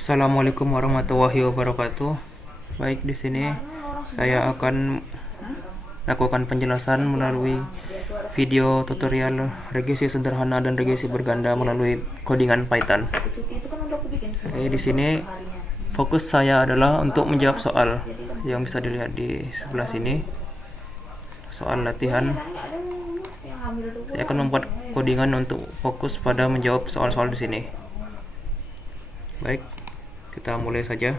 Assalamualaikum warahmatullahi wabarakatuh. Baik, di sini saya akan lakukan penjelasan melalui video tutorial regresi sederhana dan regresi berganda melalui codingan Python. Oke, di sini fokus saya adalah untuk menjawab soal yang bisa dilihat di sebelah sini. Soal latihan. Saya akan membuat codingan untuk fokus pada menjawab soal-soal di sini. Baik, kita mulai saja.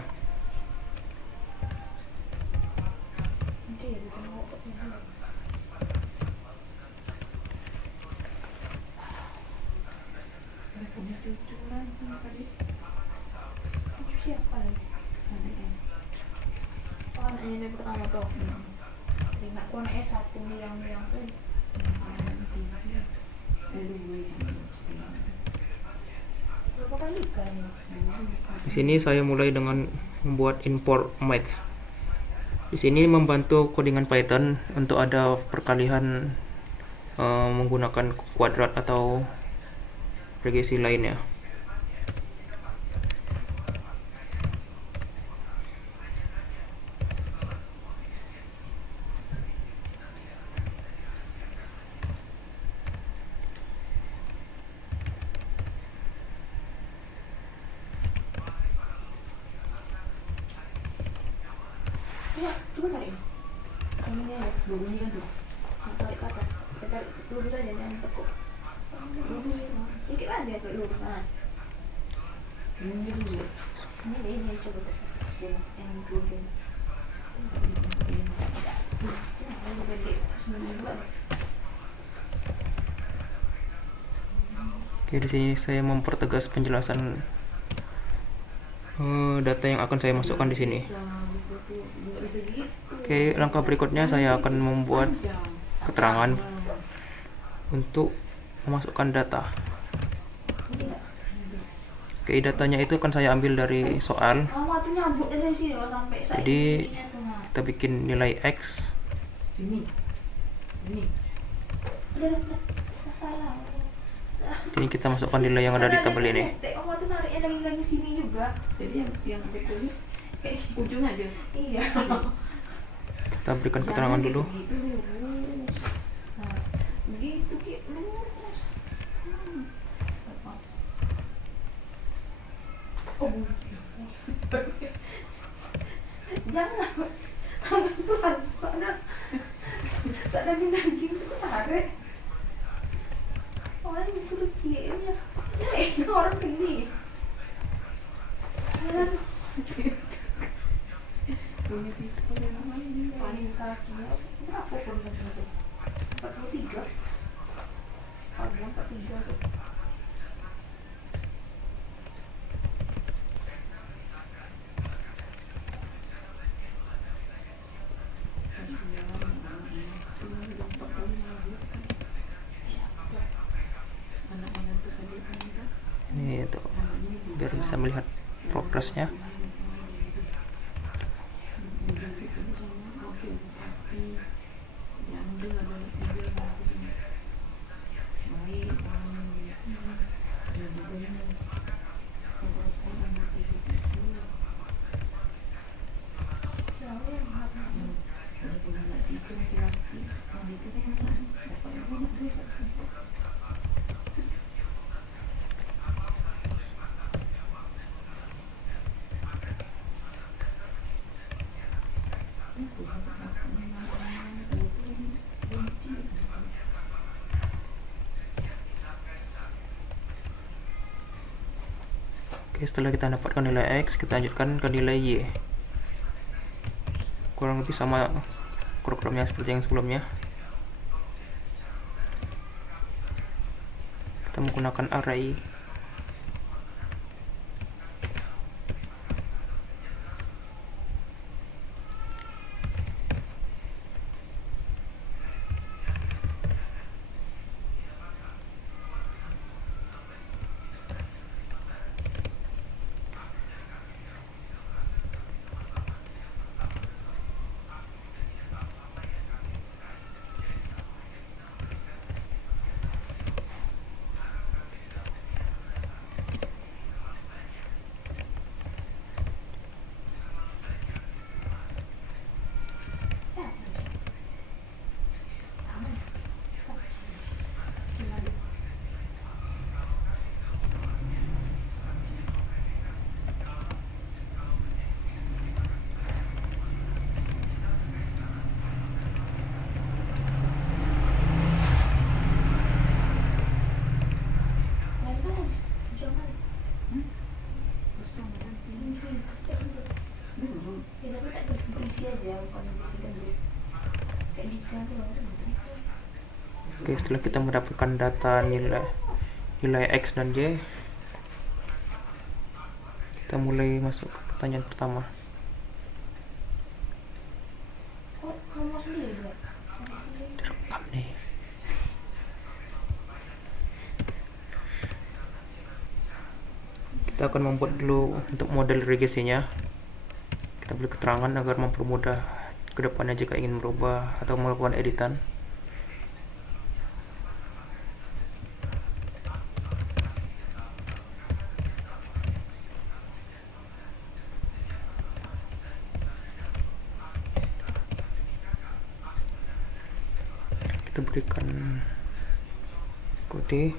Di sini saya mulai dengan membuat import maths. Di sini membantu codingan Python untuk ada perkalian menggunakan kuadrat atau regresi lainnya. Coba tarik ininya ya, bunyi kan tuh, tarik ke atas, tarik lurus aja, jangan tekuk, lurus, dikit aja tuh lurus, ini dulu, ini coba tes, yang dulu, Oke, di sini saya mempertegas penjelasan data yang akan saya masukkan di sini. Oke, langkah berikutnya saya akan membuat keterangan untuk memasukkan data. Oke, datanya itu akan saya ambil dari soal. Jadi kita bikin nilai X. Jadi kita masukkan nilai yang ada di tabel ini. Jadi yang betulnya kayak ujung aja. Iya. Kita berikan keterangan dulu. Begitu Ki, lurus. Jangan pelan, sadar daging itu tarik. Orang yang suruh kirimnya, orang gini. Paling kakinya berapa kurangnya tuh? 43. Paling 43 tuh. Ini tuh biar bisa melihat progresnya. Oke, setelah kita dapatkan nilai X, kita lanjutkan ke nilai Y. Kurang lebih sama programnya seperti yang sebelumnya. Kita menggunakan array. Oke, setelah kita mendapatkan data nilai X dan Y, kita mulai masuk ke pertanyaan pertama. Kok kamu sendiri, Bro? Kamu sendiri. Direkam nih. Kita akan membuat dulu untuk model regresinya. Kita beri keterangan agar mempermudah kedepannya jika ingin merubah atau melakukan editan. Kita berikan kode.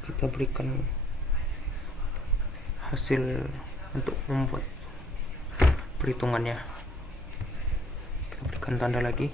Kita berikan hasil untuk membuat perhitungannya. Kita berikan tanda lagi.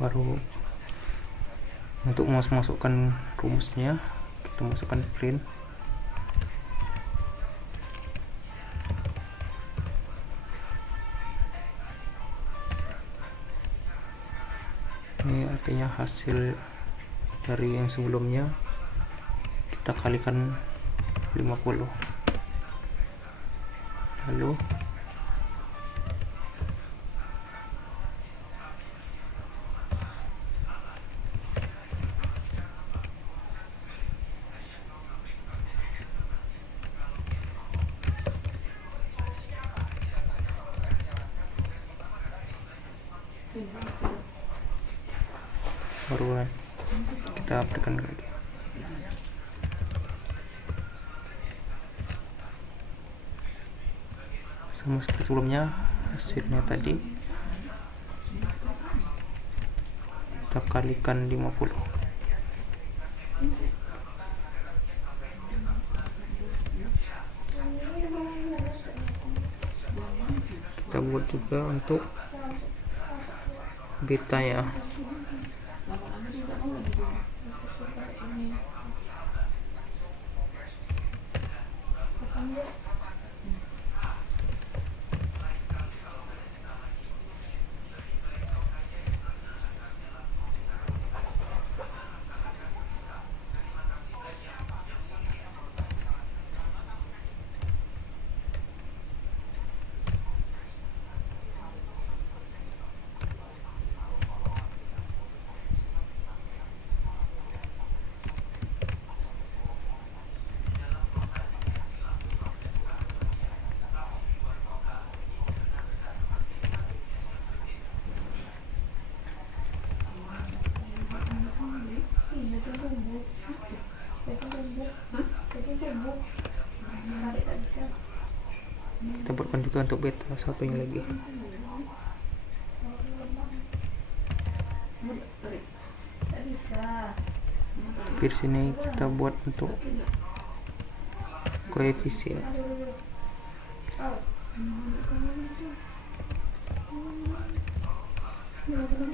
Baru untuk masukkan rumusnya, kita masukkan print. Ini artinya hasil dari yang sebelumnya kita kalikan 50. Lalu baru kita berikan lagi. Sama seperti sebelumnya, hasilnya tadi kita kalikan 50. Kita buat juga untuk betanya. bisa. Kita buatkan juga untuk beta satunya lagi. Tak bisa. Di sini kita buat untuk koefisien. Oh.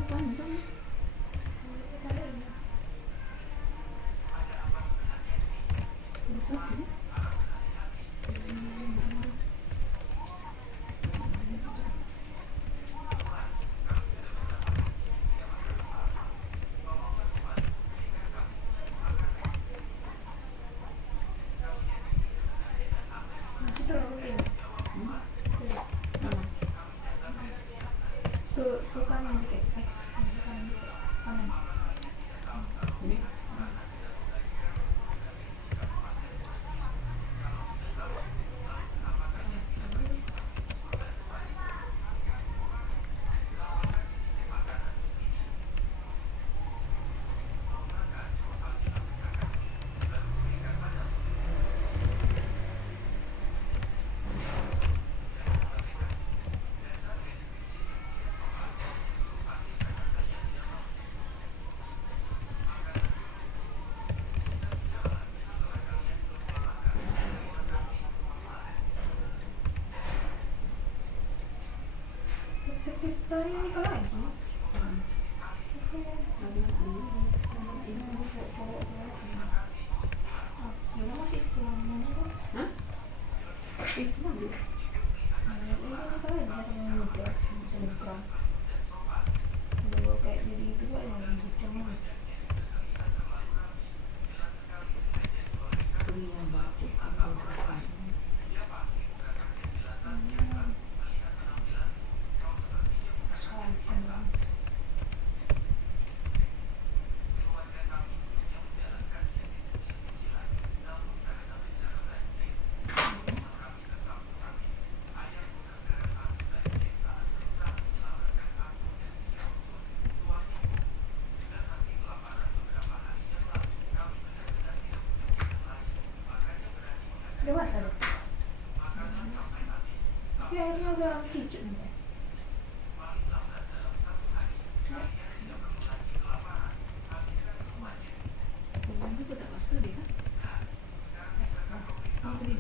Panjang. Ke kanan dikit. Kanan dikit. Kanan. Ini. Dari ini ke lagi. Masih setelah mana? Hah? Islam dia. Ini kalau ada yang muda, selebgram. Kalau kayak jadi itu kan yang bucang banget. Punya baju apa? Dewasa deh. Tapi akhirnya udah kicuk nih. Ini juga tak kasar dia kan? Apa ini?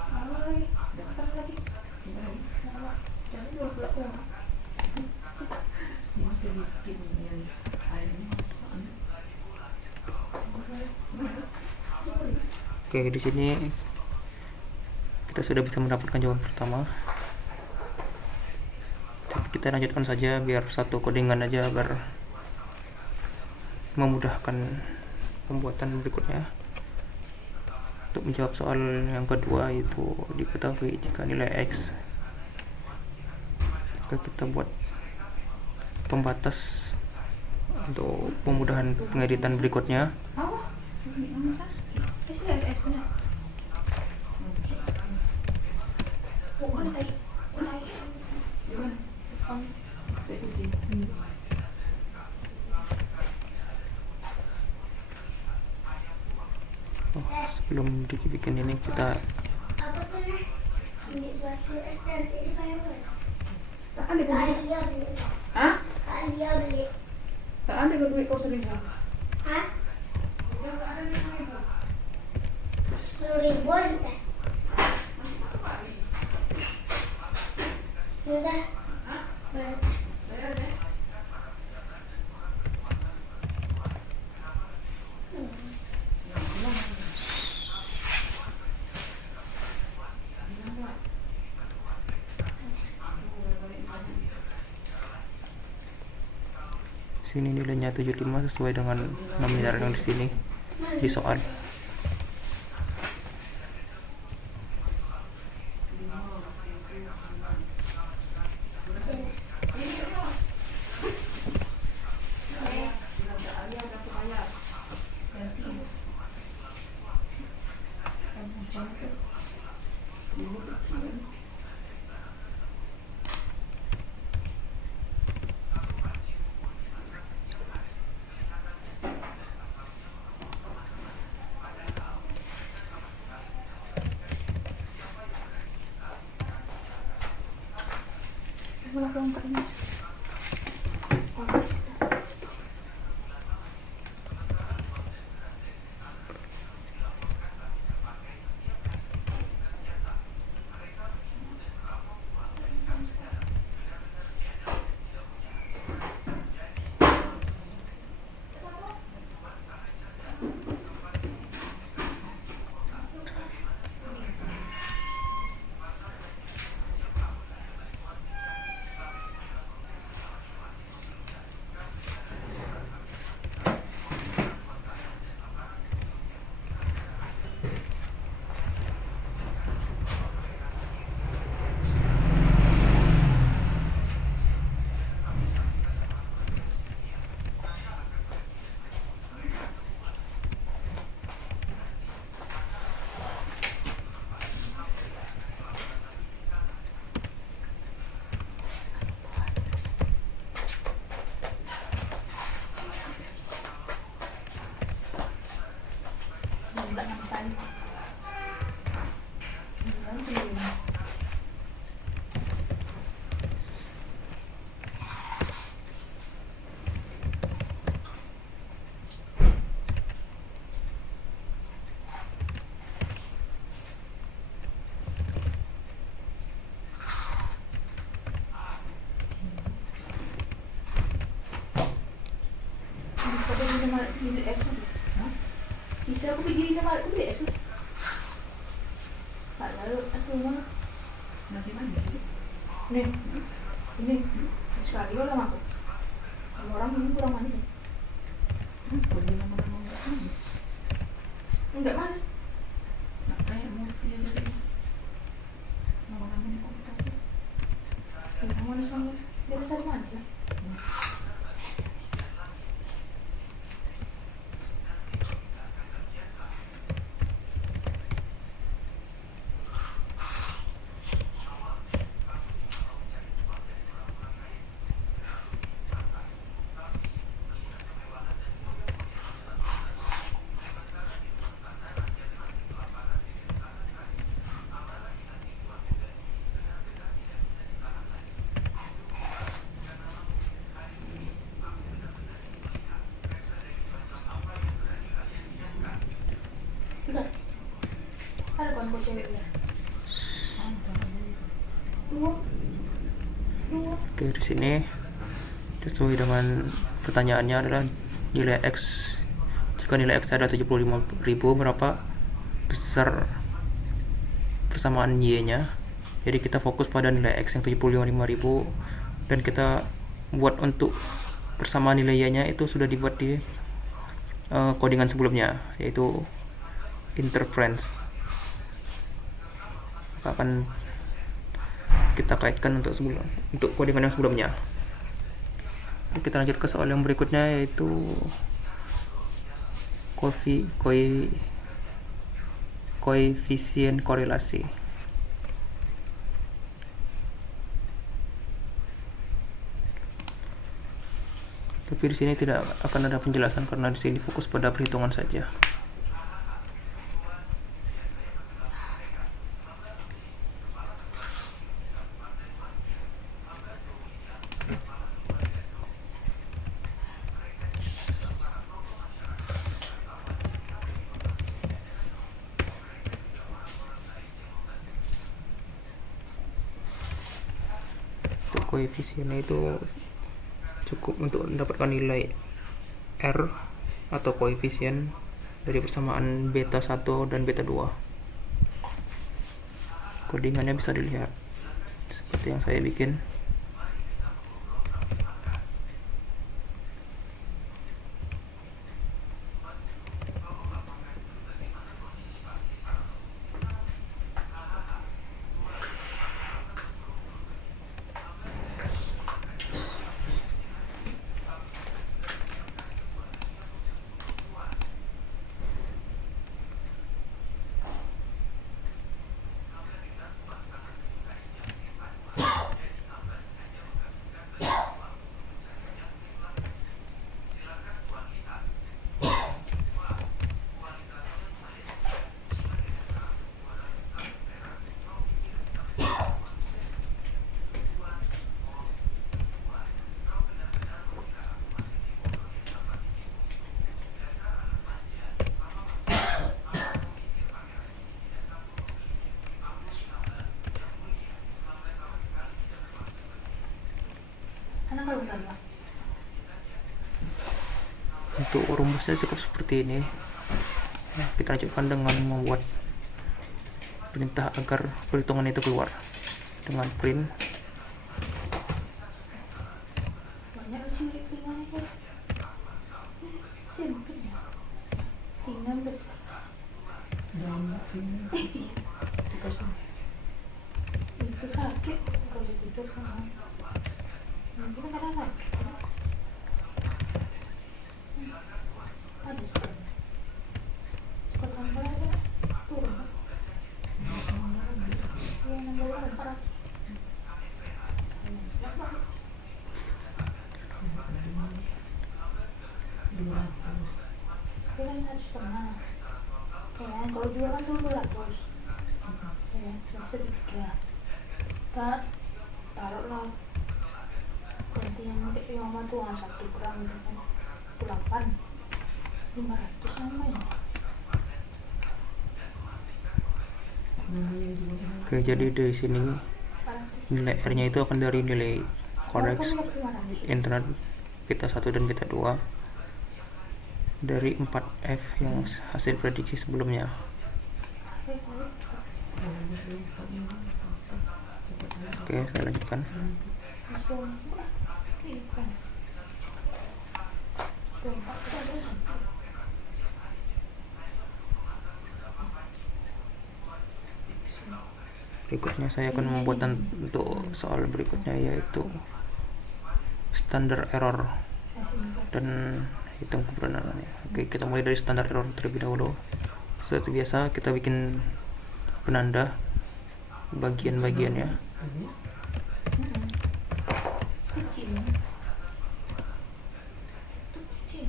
Mana lagi? Dapat lagi? Mana? Jangan dua pulak orang. Ini masih bikin yang airnya masak. Oke, di sini kita sudah bisa mendapatkan jawaban pertama. Tapi kita lanjutkan saja biar satu codingan aja agar memudahkan pembuatan berikutnya. Untuk menjawab soal yang kedua, itu diketahui jika nilai X, jika kita buat pembatas untuk pemudahan pengeditan berikutnya. Sebelum dibikin ini kita tak ada kan duit? Hah? Tak ada kan duit kau sendiri? Hah? Tak ada duit kau? 10.000 entah. Sudah. Berapa? Bayar deh. sini nilainya 75 sesuai dengan nominal yang di sini di soal. aku angkat ini. Bagus. Enggak sampai. Bisa beli nama ini es. Bisa aku beli nama itu es. Pak lalu aku mana? Nasi manis. Nih, ini sekali lo sama aku. Kalau orang ini kurang manis. Beli nama-nama enggak manis. Enggak manis. Nah, kayak multi aja deh. Nama-nama ini komputasi. Yang manis sama dia rasa di mana lah? Enggak. Ada kawan cewek dia. Dua. Oke, di sini sesuai dengan pertanyaannya adalah nilai X. Jika nilai X ada 75.000, berapa besar persamaan Y-nya? Jadi kita fokus pada nilai X yang 75.000 dan kita buat untuk persamaan nilai Y-nya itu sudah dibuat di codingan sebelumnya, yaitu interference. Akan kita kaitkan untuk codingan yang sebelumnya. Kita lanjut ke soal yang berikutnya, yaitu koefisien korelasi. Tapi di sini tidak akan ada penjelasan karena di sini fokus pada perhitungan saja. Untuk koefisiennya itu cukup untuk mendapatkan nilai R atau koefisien dari persamaan beta 1 dan beta 2. Codingannya bisa dilihat seperti yang saya bikin. Kalau enggak lah. Untuk rumusnya cukup seperti ini. Kita lanjutkan dengan membuat perintah agar perhitungan itu keluar dengan print. Banyak sih ringannya kan. Simple ya. Ringan besar. Dan sini dikasih Itu sakit kalau tidur kan. Nanti kan kadang sakit. Ada sih. Kalau tambah aja turun. Ya nambah lagi parah. Tapi kan harus setengah. Ya kan, kalau jual kan 200. Ya kan, masih tiga. Kita taruhlah ganti yang mama tuh 1 gram gitu kan. 8 500 sama ya. Oke, jadi dari sini nilai R-nya itu akan dari nilai koreksi internet beta 1 dan beta 2 dari 4F yang hasil prediksi sebelumnya. Oke, saya lanjutkan. Berikutnya saya akan membuat untuk soal berikutnya, yaitu standar error dan hitung kebenarannya. Oke, kita mulai dari standar error terlebih dahulu. Seperti biasa, kita bikin penanda bagian-bagiannya. Kecil. Itu kecil.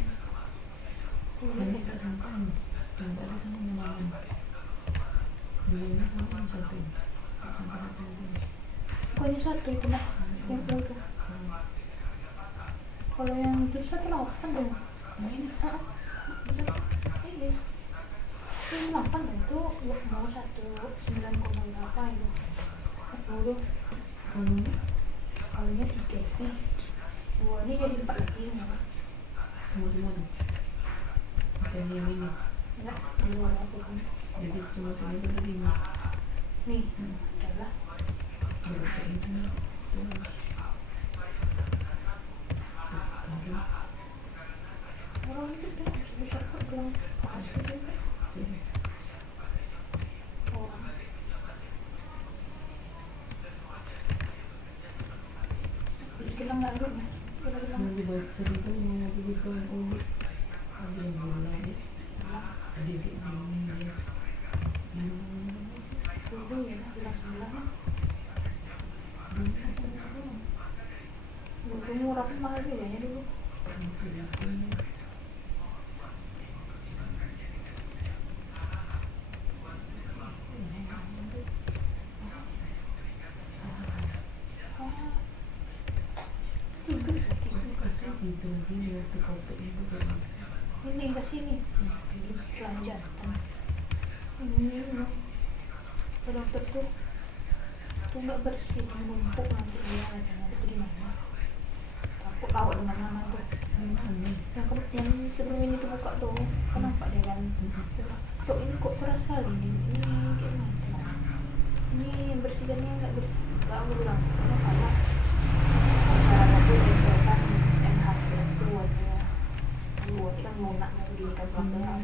Ini tak sampai. Tidak ada sama yang lain. Dua ini sama yang satu. Tak sampai satu lagi. Pokoknya 1 itu lah. Yang itu. Kalau yang itu 1,8 dong. Nah ini. Iya. Ini 8 dong itu mau 9,8 itu. 10. Kalinya 3 ini. 2 ini jadi 4 lagi. Semua tu. Dan yang ini. Enggak, 2 lagi. Jadi semua itu lagi ni. Nih, adalah Berapa ini? orang itu kan bisa bilang kita nggak ada nih kita bilang Nanti buat cerita mau beli kawan ulit. Ada yang bola ni. Ada yang ini dia. dulu ya bilang sebelah kan dulu murah pun mahal juga ya dulu Kasih itu dia tu kotak itu kan. ini ke sini belanja ini ke dokter tuh nggak bersih menumpuk nanti dia nanti di mana takut awak di mana tuh yang sebelum ini tuh buka tuh kenapa dia kan tuh ini kok keras sekali ini kayak mana ini yang bersihkannya nggak bersih nggak aku bilang kenapa ya cara aku dibuatkan MH keluar ya keluar kan lunak mau dirikan pelan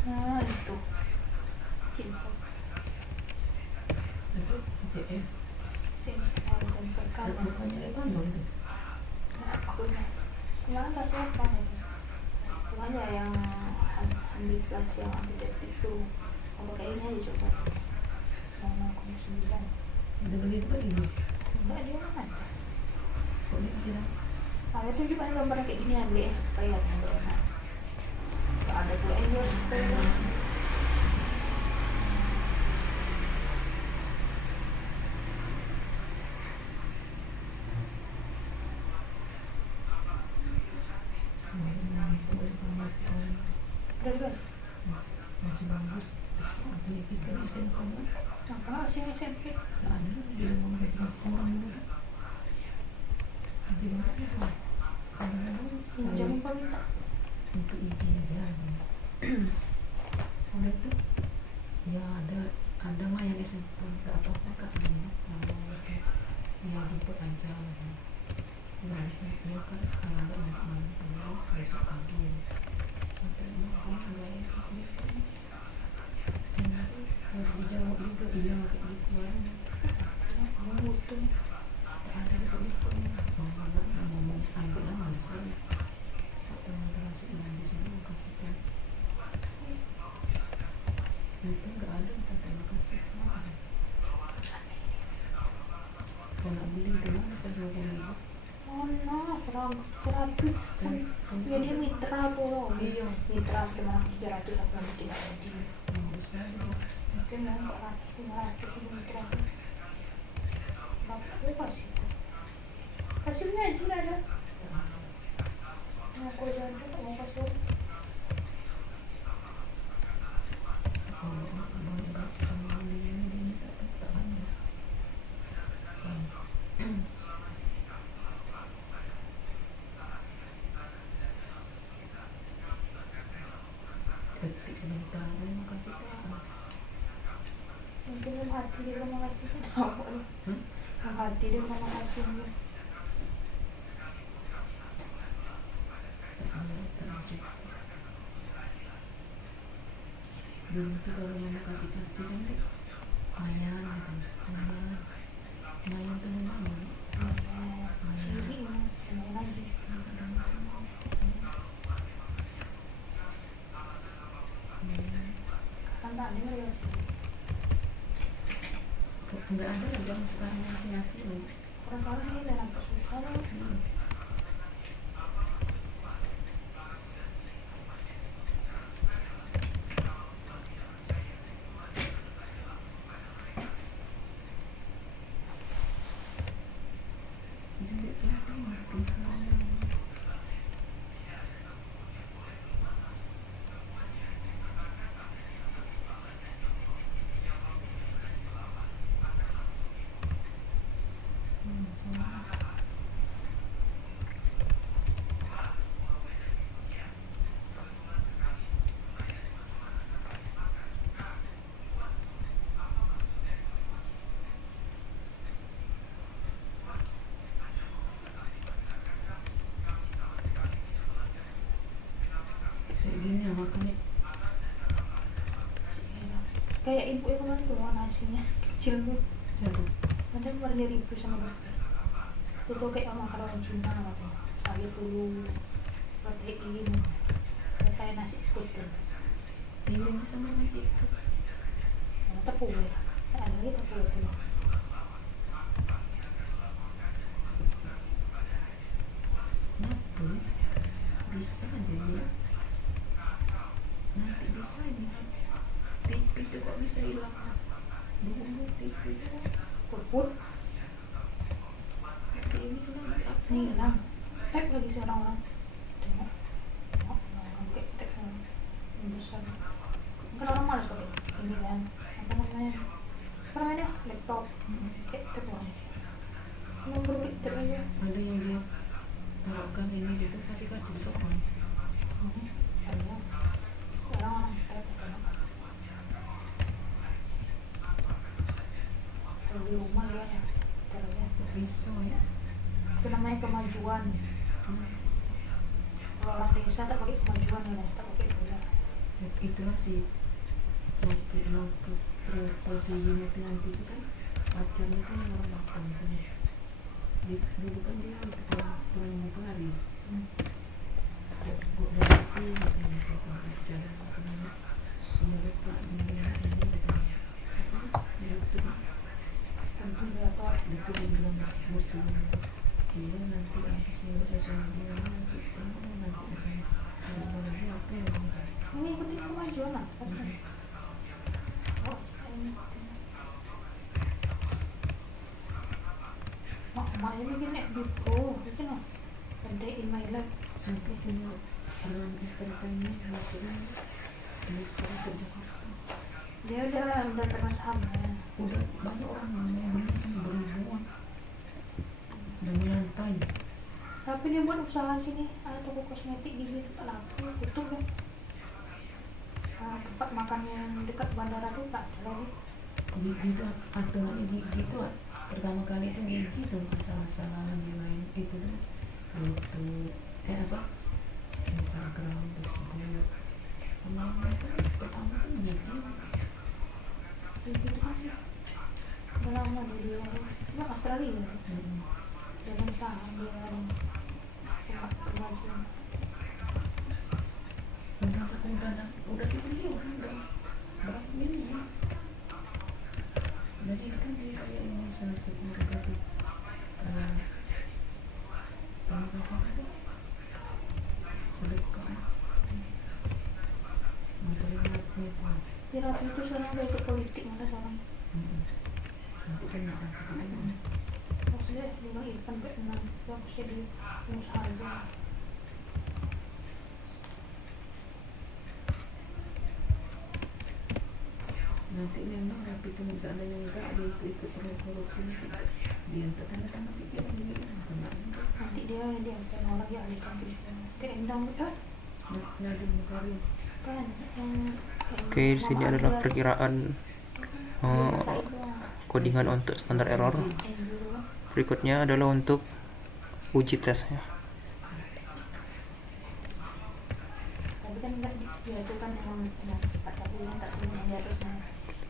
nah itu cinta Itu JF. sini dan perkara Bukannya lepas dong tu. aku kemarin kasih apa itu makanya yang ambil kelas yang antiseptik itu mau pakai ini aja coba mau 0,9 Ada begitu lagi ni. enggak dia mana ada Kok ni kasih dah? ada tunjukkan gambarnya kayak gini ambil yang supaya yang enak nggak ada pula yang supaya udah beres Masih bagus. Apa yang kita ni SMK ni? Apa sih SMP? Nggak ada kan dia mau kasih orang dulu kan. Izin masuk apa? Kadang-kadang Jangan saya lupa minta. untuk izin aja. Udah tuh ya ada mah yang SMP nggak apa-apa kak dia ya jemput aja gitu. Ya harusnya dia kan kalau nggak nanti malam kalau besok pagi ya sampai malam nggak enak gitu. Dan nanti harus dijawab juga iya kayak gitu kan. Mau butuh. Tak ada gitu mau ambil lah malas banget. Atau mau kasih nanti sini mau kasihkan. Itu nggak ada tapi mau kasih. Kalau nak beli itu mah bisa 20.000. Mana kurang 100 kan ya dia mitra tuh loh. Iya. Mitra cuma 300 aku nanti tidak jadi. Bagus banget. Mungkin mau 400 500 ini mitra tuh. Bapak kasih. Kasihnya aja lah ada. Mau kau jangan tuh mau kasih. Ketik sebentar, terima kasih kak. Mungkin dalam hati dia belum kasih. Tahu kan? Dalam hati dia belum kasih. Dulu tuh kalau mama kasih kan mayan gitu, mayan tuh mama. Ciri main lagi. Kan tak ada ya sih. Nggak ada udah sekarang masing-masing loh. Orang-orang ini dalam susah loh. Kayak gini ya makanya Kayak ibu yang kemarin tuh nasinya kecil tuh. jatuh. Nanti kemarin dia ribut sama gue. Itu tuh kayak makanan Cina katanya. Sayur dulu, protein, kayak nasi skuter. Ini sama nanti itu. Tepung ya, ada lagi tepung itu. Kenapa ya? Bisa aja ya. Nanti bisa ini. TV itu kok bisa hilang? Dulu TV itu Puput, nanti ini nanti apa? nih hilang. Tag lagi si orang-orang. Tengok, orang kayak tag yang besar. Kan orang malas pakai ini kan. Apa namanya? Apa namanya? Laptop. Kayak tag orang. Nomor tag aja. Ada yang dia taruhkan ini gitu kasih kaca besok kan. Ada. Orang tag. Kalau di rumah dia ada. Caranya. Kok bisa ya? Itu namanya kemajuan. Kalau orang desa tak pakai kemajuan ya, tak pakai bola. Itulah sih waktu videonya nanti itu kan pacarnya kan orang Batam kan. Dulu kan dia pulang Mupari. Kok berarti katanya siapa pacaran katanya iya pak ini gitu. Itu Tentu berapa? itu dia bilang betul. Iya nanti habis ini saya dia nanti kamu nanti akan lagi apa ya? Ini ikutin kemajuan lah. Oh, ini. Mak ini bikin nek di pro, bikin lah. Pendekin my life. Sampai punya orang istri kami masuknya belum bisa ke Jakarta. Dia udah kena sahamnya. Udah banyak orang yang beli sama beribuan. Udah menyantai. Tapi dia buat usaha sini, ada toko kosmetik di situ, laku tutup kan. Tempat makan yang dekat bandara tuh tak ada lagi. Gigi tuh aturannya gigi tuh pertama kali itu gigi tuh masalah-masalah main itu tuh YouTube apa Instagram, Facebook. Pertama tuh gigi. Jadi itu kan udah lama dia dia Australia kan. Dengan saham dia kan. Udah dibeli orang berapa miliar. Jadi kan dia kayak ini salah satu negatif terima kasih tadi sedekah memperingati itu. Dia Ratu itu sekarang udah ikut politik mana sekarang. Nanti kan kita Maksudnya dia bilang Irfan Vietnam yang jadi pengusaha aja. nanti memang tapi kalau seandainya enggak dia ikut korupsi dia tanda tangan sikit lagi Nanti dia akan orang yang alihkan ke situ. Kayak endang kan? ngadu mukarin Kan yang Oke, di sini adalah perkiraan codingan untuk standar error. Berikutnya adalah untuk uji tesnya. tapi kan enggak dia itu kan emang cepat tapi yang tak punya di atasnya.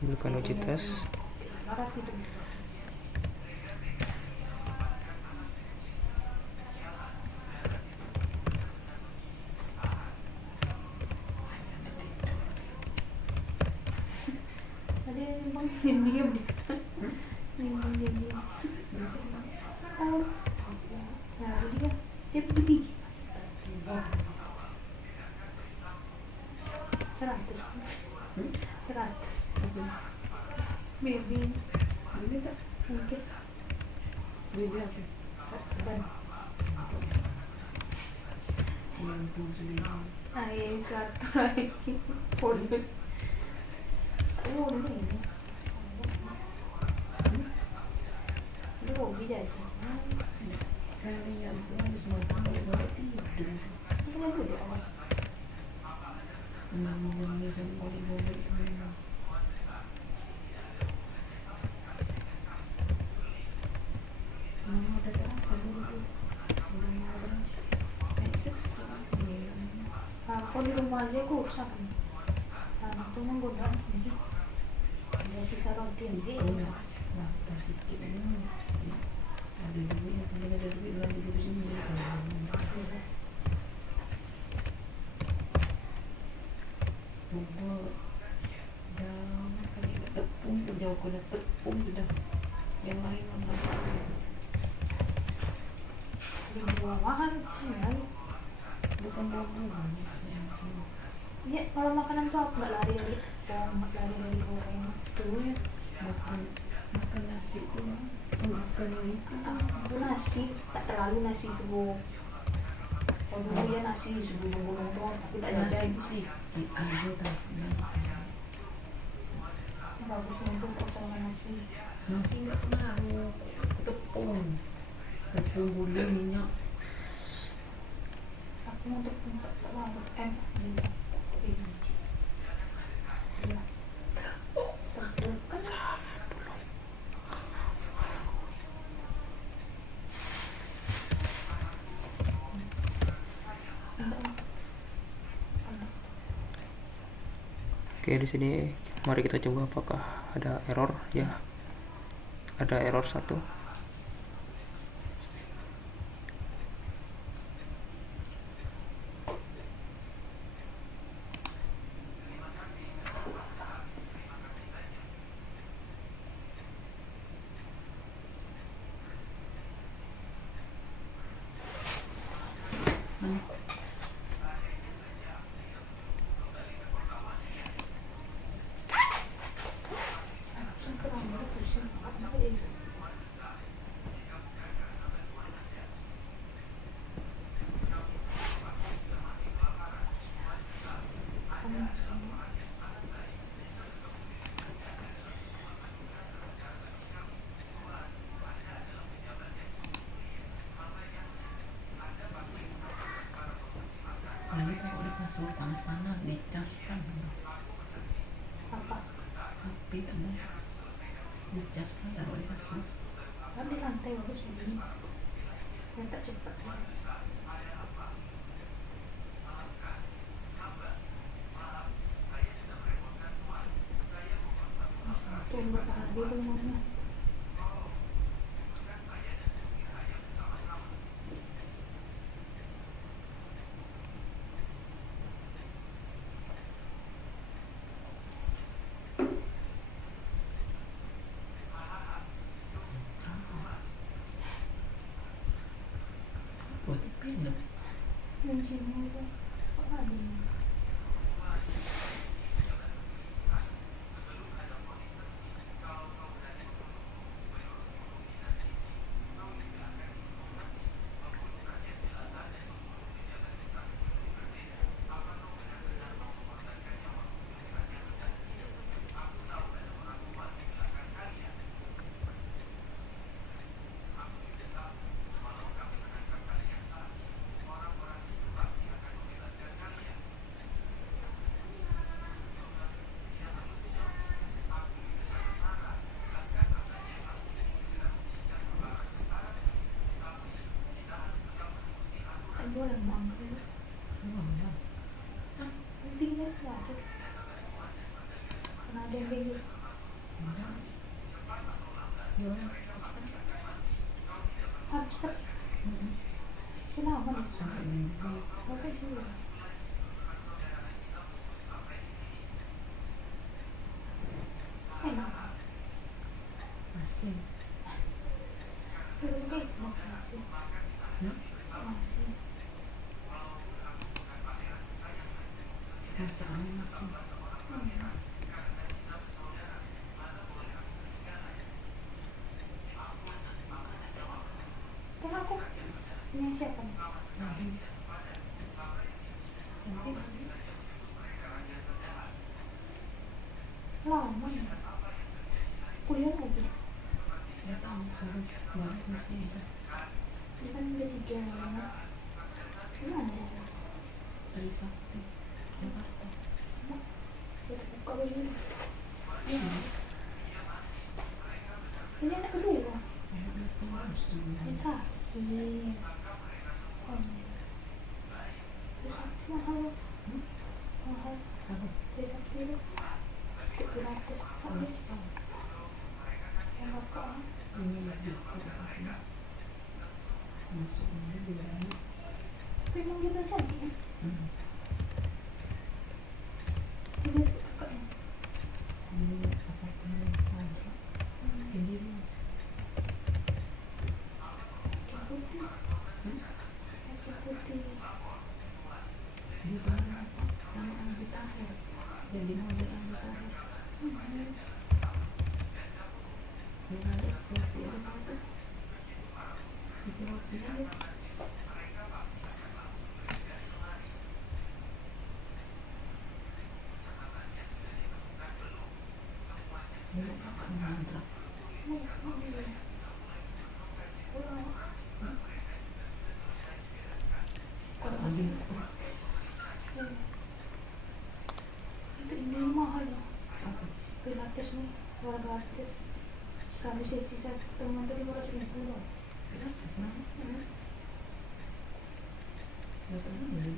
Bukan uji tes. Marah gitu. Tadi emang diam deh. Diam. Tahu. Nah, dia pergi. 100. Baby. ini tak Mungkin. beda apa Dan 99 air satu lagi. Bonus. Oh, ini. Ini hobi aja. kalian tuh habis makan baru tidur Ini dulu di awal. ngomongnya sama boli-boli itu memang udah terasa dulu tuh udah marah kayak sesuatu Aku di rumah aja aku rusak kan. Sama tuh menggodaan ini. Ada sisa roti ini. nah kasih ini ada duit yang penting ada duit lagi di sini bubur jauh kali tepung jauh kena tepung sudah yang lain mana Di ruangan ya. bukan bubur maksudnya Ya, kalau makanan tuh aku nggak lari dari tepung, nggak lari dari goreng. Tuh ya. makan nasi tuh bukan itu Aku nasi tak terlalu nasi itu bu. Kalau dulu ya nasi sebelum doang, tapi tak ada nasi jahe. itu sih aja tapi Bagus untuk sama nasi. nasi nggak pengaruh tepung gula minyak Aku untuk tak banget biji. Ya. Tepung kan. Oke, di sini mari kita coba apakah ada error ya. Ada error 1. kasur panas-panas dicas kan Apa? tapi kamu dicas kan taruh di kasur Kan di lantai bagus begini. Yang tak cepat. Tunggu berapa hari rumahnya. buat pindah Yang sini itu. Kok ada? Boleh mampu. enggak Pentingnya gratis. Karena ada yang beli. enggak jualan Habis tak? Kenapa nih? sampai minggu Berapa dulu? Enak. masih Suruh deh. Makasih. Makasih. masalahnya masih Kan aku punya siapa nih? lagi Cantik. Lama nih. Kuliah lagi. nggak tahu baru masih ada Dia kan udah 3 lama. Gimana ya? dari Sabtu Jakarta Kita buka begini. ini Ini anak kedua. anaknya harus dulu Ini terakhir. Oh, iya. Terus aku mahal. Mahal. apa Terus aku itu. Ikut gratis. terus Yang apa? ini masih apa masuk ini juga ini Tapi emang dia udah cantik ya? hmm. Dia kakaknya. ini apartemen ada ini Kaki putih. Kaki putih. di mana sama Andi Tahir jadi model Andi Tahir yang ada roti ada satu itu rotinya ini kakak mengandrak kalau Andi Itu ini mahal ya. apa Pilates nih. Orang gratis. Sekali sesi satu teman tuh 550. gratis mana nggak pernah beli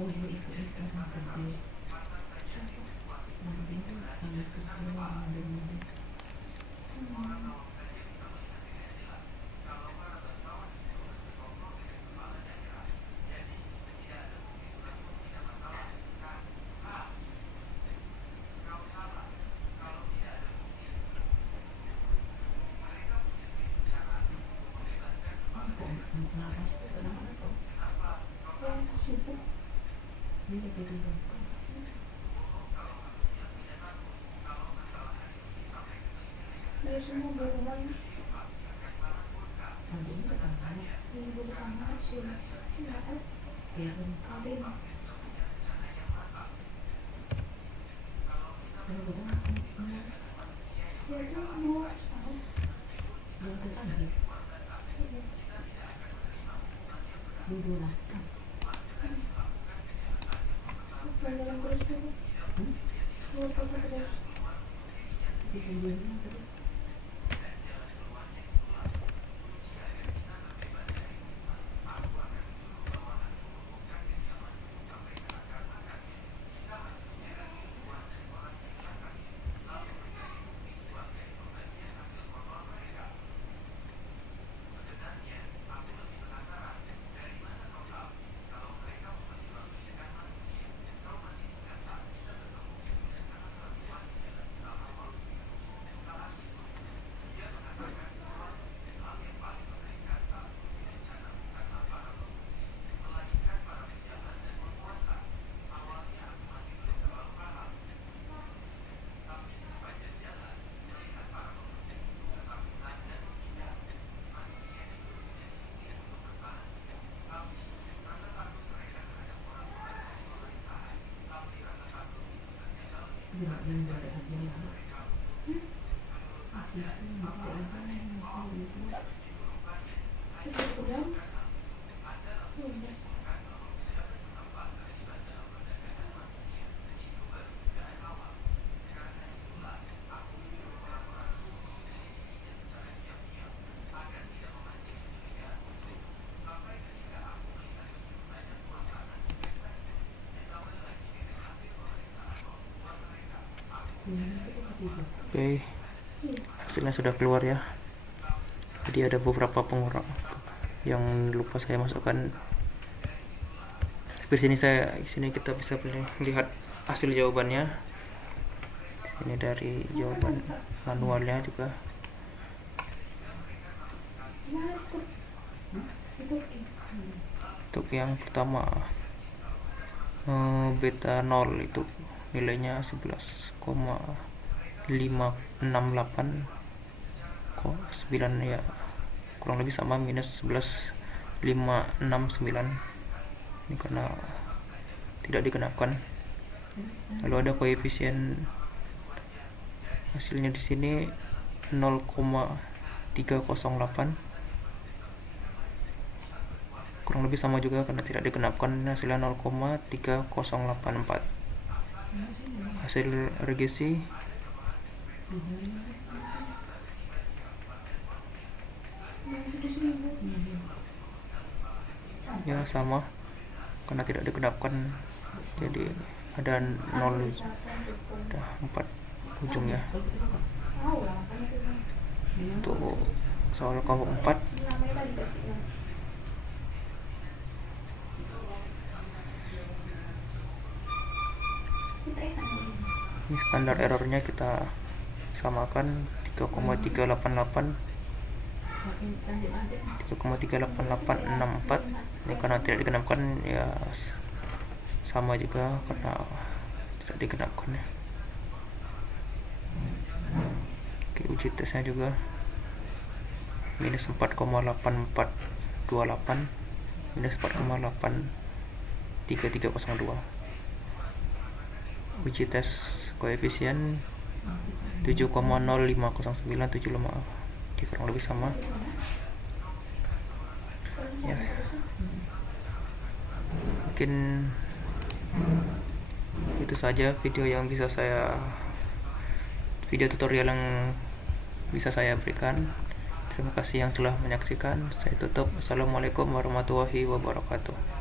oh dia ikut sama gede nah dia sangat kecil model-model kok sampai laras kenapa Sibuk. dia gitu dong Dari semua beli rumahnya. ada juga kan sama Ini beli kamar sih. Enggak ada. tiarun Kabin. kalau betul aku Ya itu mau setahun. belum lagi 28 Apa terus? Bikin bunyi terus. Yang ada hadiah. Masih ada gitu. Itu udah. Sudah. Oke, hasilnya sudah keluar ya. Jadi ada beberapa pengurang yang lupa saya masukkan. Di sini kita bisa lihat hasil jawabannya. Ini dari jawaban manualnya juga. Untuk yang pertama beta 0 itu nilainya 11,568 kok 9 ya, kurang lebih sama minus 11,569. Ini karena tidak dikenakan. Lalu ada koefisien hasilnya di sini 0,308, kurang lebih sama juga karena tidak digenapkan, hasilnya 0,3084. Hasil regresi ya sama karena tidak digenapkan, jadi ada 0, ada 4 ujungnya. Untuk soal kelompok 4 Namanya tadi berarti. ini standar errornya kita samakan 3,388 3,38864. Ini karena tidak digenapkan ya sama juga karena tidak digenapkan ya. Oke, uji tesnya juga minus 4,8428 minus 4,83302. Uji tes koefisien 7,05097. Oke, kurang lebih sama ya. Mungkin itu saja video tutorial yang bisa saya berikan. Terima kasih yang telah menyaksikan. Saya tutup. Assalamualaikum warahmatullahi wabarakatuh.